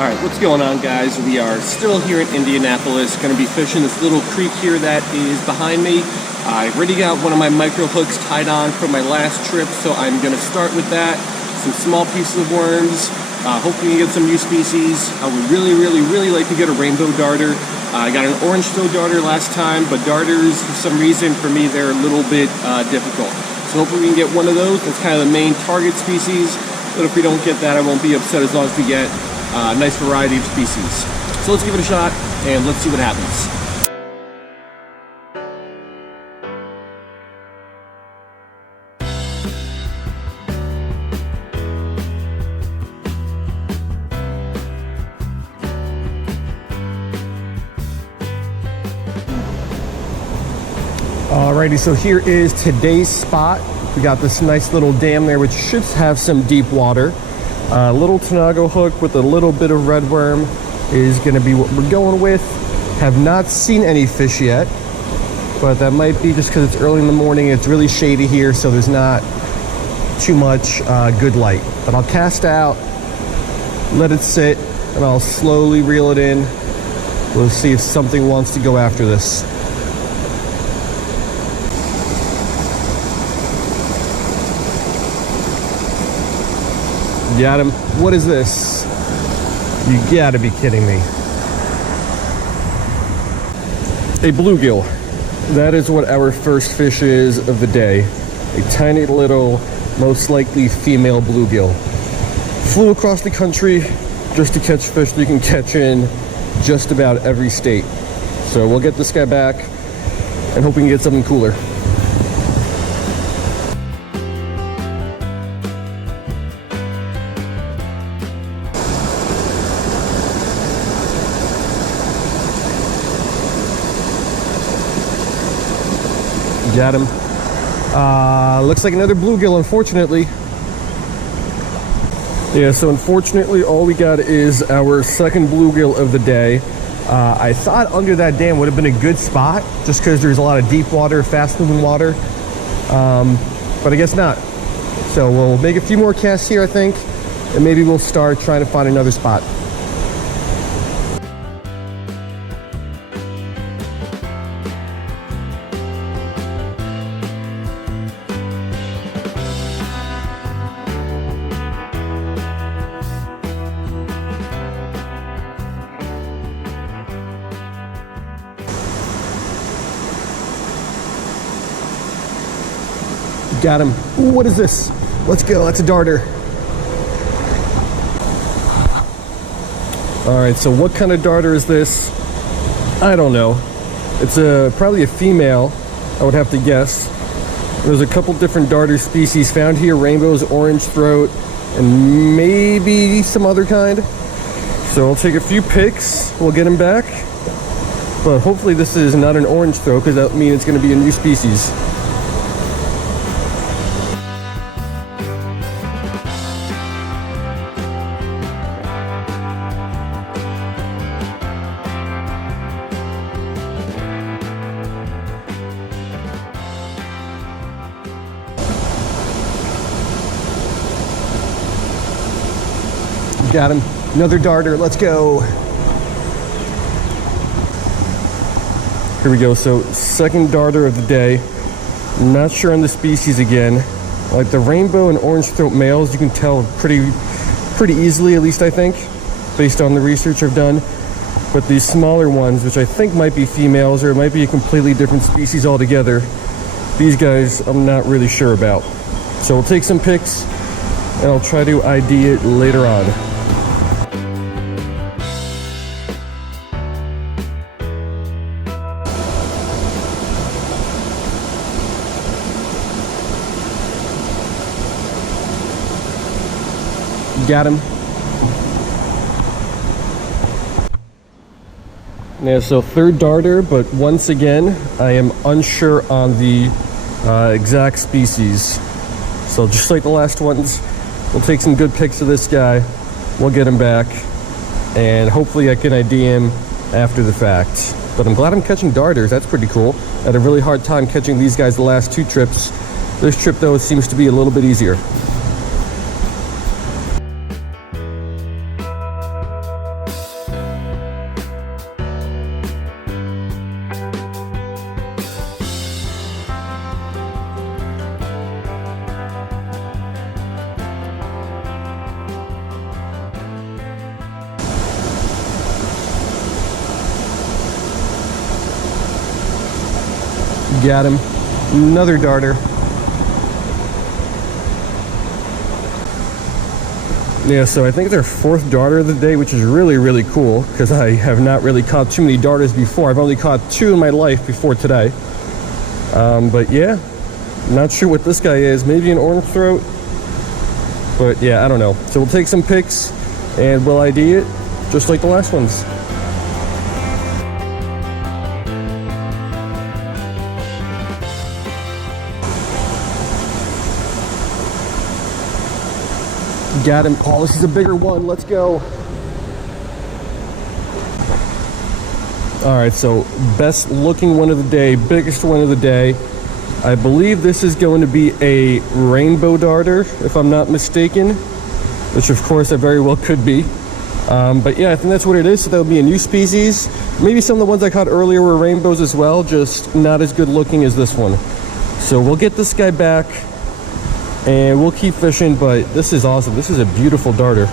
Alright, what's going on, guys? We are still here in Indianapolis, going to be fishing this little creek here that is behind me. I already got one of my micro hooks tied on from my last trip, so I'm going to start with that. Some small pieces of worms, hopefully we can get some new species. I would really like to get a rainbow darter. I got an orangethroat darter last time, but darters, for some reason, for me, they're a little bit difficult. So hopefully we can get one of those. That's kind of the main target species, but if we don't get that, I won't be upset as long as we get a nice variety of species. So let's give it a shot and let's see what happens. Alrighty, so here is today's spot. We got this nice little dam there, which should have some deep water. Little Tanago hook with a little bit of redworm is going to be what we're going with. Have not seen any fish yet, but that might be just because it's early in the morning. It's really shady here, so there's not too much good light. But I'll cast out, let it sit, and I'll slowly reel it in. We'll see if something wants to go after this. Got him. What is this? You gotta be kidding me. A bluegill. That is what our first fish is of the day. A tiny little, most likely female bluegill. Flew across the country just to catch fish that you can catch in just about every state. So we'll get this guy back and hope we can get something cooler. Got him. Looks like another bluegill, unfortunately. Yeah, so unfortunately all we got is our second bluegill of the day. I thought under that dam would have been a good spot just because there's a lot of deep water, fast moving water, but I guess not. So we'll make a few more casts here, I think, and maybe we'll start trying to find another spot. Got him. Ooh, what is this? Let's go. That's a darter. All right, so what kind of darter is this? I don't know. It's probably a female, I would have to guess. There's a couple different darter species found here. Rainbows, orangethroat, and maybe some other kind. So I'll take a few pics. We'll get him back. But hopefully this is not an orangethroat, because that means it's going to be a new species. Got him. Another darter. Let's go. Here we go. So second darter of the day. Not sure on the species again. Like the rainbow and orangethroat males, you can tell pretty easily, at least I think, based on the research I've done. But these smaller ones, which I think might be females or it might be a completely different species altogether, these guys I'm not really sure about. So we'll take some pics and I'll try to ID it later on. Got him. Yeah, so third darter, but once again, I am unsure on the exact species. So just like the last ones, we'll take some good pics of this guy. We'll get him back, and hopefully I can ID him after the fact. But I'm glad I'm catching darters. That's pretty cool. I had a really hard time catching these guys the last two trips. This trip, though, seems to be a little bit easier. Got him. Another darter. Yeah, so I think their fourth darter of the day, which is really, really cool because I have not really caught too many darters before. I've only caught 2 in my life before today. But yeah, not sure what this guy is. Maybe an orangethroat. But yeah, I don't know. So we'll take some pics and we'll ID it just like the last ones. Got him. Oh, this is a bigger one. Let's go. All right, so best looking one of the day, biggest one of the day. I believe this is going to be a rainbow darter, if I'm not mistaken, which of course I very well could be. But yeah, I think that's what it is. So that'll be a new species. Maybe some of the ones I caught earlier were rainbows as well, just not as good looking as this one. So we'll get this guy back and we'll keep fishing, but this is awesome. This is a beautiful darter.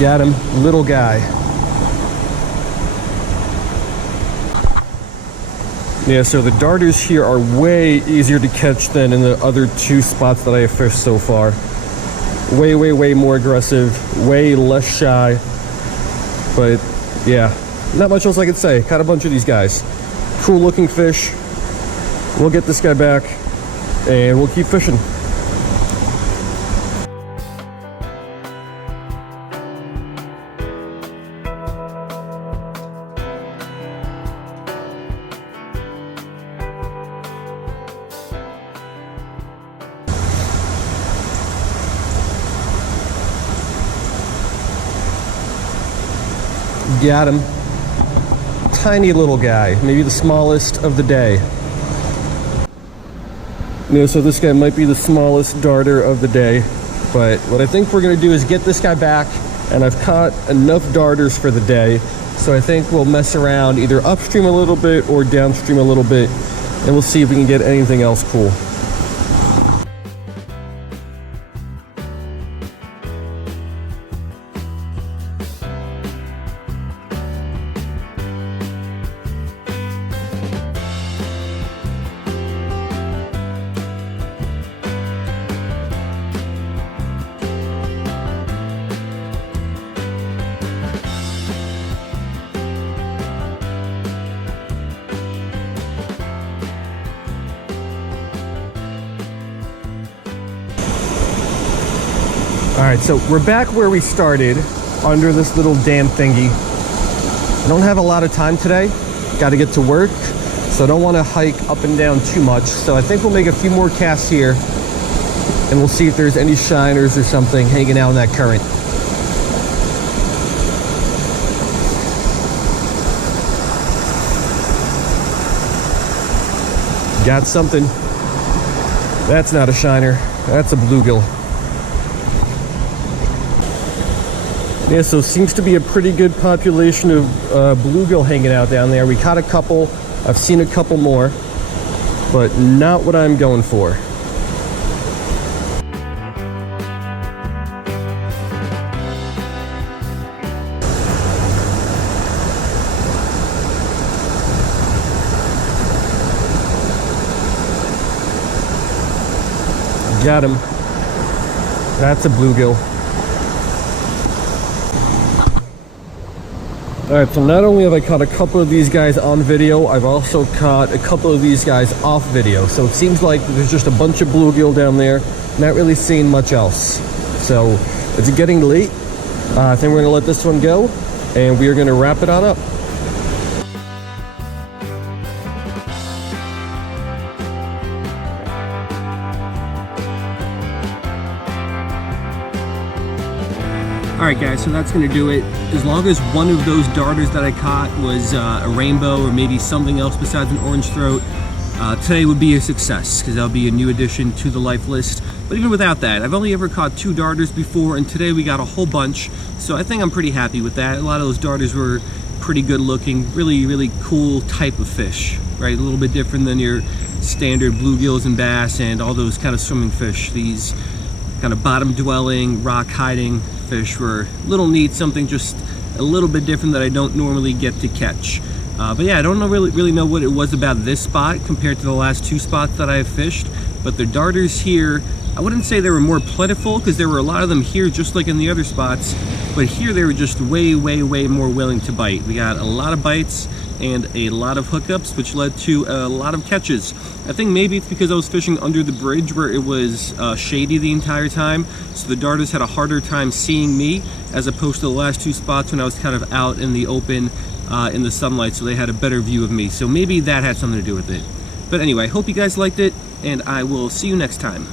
Got him, little guy. Yeah, so the darters here are way easier to catch than in the other 2 spots that I have fished so far. Way, way, way more aggressive, way less shy. But yeah, not much else I could say. Caught a bunch of these guys. Cool looking fish. We'll get this guy back and we'll keep fishing. Got him. Tiny little guy, maybe the smallest of the day. Yeah, so this guy might be the smallest darter of the day, but what I think we're gonna do is get this guy back, and I've caught enough darters for the day, so I think we'll mess around either upstream a little bit or downstream a little bit, and we'll see if we can get anything else cool. All right, so we're back where we started, under this little dam thingy. I don't have a lot of time today. Got to get to work, so I don't want to hike up and down too much. So I think we'll make a few more casts here, and we'll see if there's any shiners or something hanging out in that current. Got something. That's not a shiner. That's a bluegill. Yeah, so seems to be a pretty good population of bluegill hanging out down there. We caught a couple. I've seen a couple more, but not what I'm going for. Got him. That's a bluegill. Alright, so not only have I caught a couple of these guys on video, I've also caught a couple of these guys off video. So it seems like there's just a bunch of bluegill down there, not really seeing much else. So it's getting late. I think we're going to let this one go, and we are going to wrap it on up. Alright guys, so that's going to do it. As long as one of those darters that I caught was a rainbow or maybe something else besides an orange throat, today would be a success because that'll be a new addition to the life list. But even without that, I've only ever caught 2 darters before, and today we got a whole bunch, so I think I'm pretty happy with that. A lot of those darters were pretty good looking, really cool type of fish, right? A little bit different than your standard bluegills and bass and all those kind of swimming fish. These kind of bottom dwelling, rock hiding fish were a little neat, something just a little bit different that I don't normally get to catch. But yeah, I don't really know what it was about this spot compared to the last 2 spots that I've fished, but the darters here, I wouldn't say they were more plentiful because there were a lot of them here just like in the other spots, but here they were just way more willing to bite. We got a lot of bites and a lot of hookups, which led to a lot of catches. I think maybe it's because I was fishing under the bridge where it was shady the entire time, so the darters had a harder time seeing me as opposed to the last 2 spots when I was kind of out in the open in the sunlight, so they had a better view of me. So maybe that had something to do with it. But anyway, hope you guys liked it, and I will see you next time.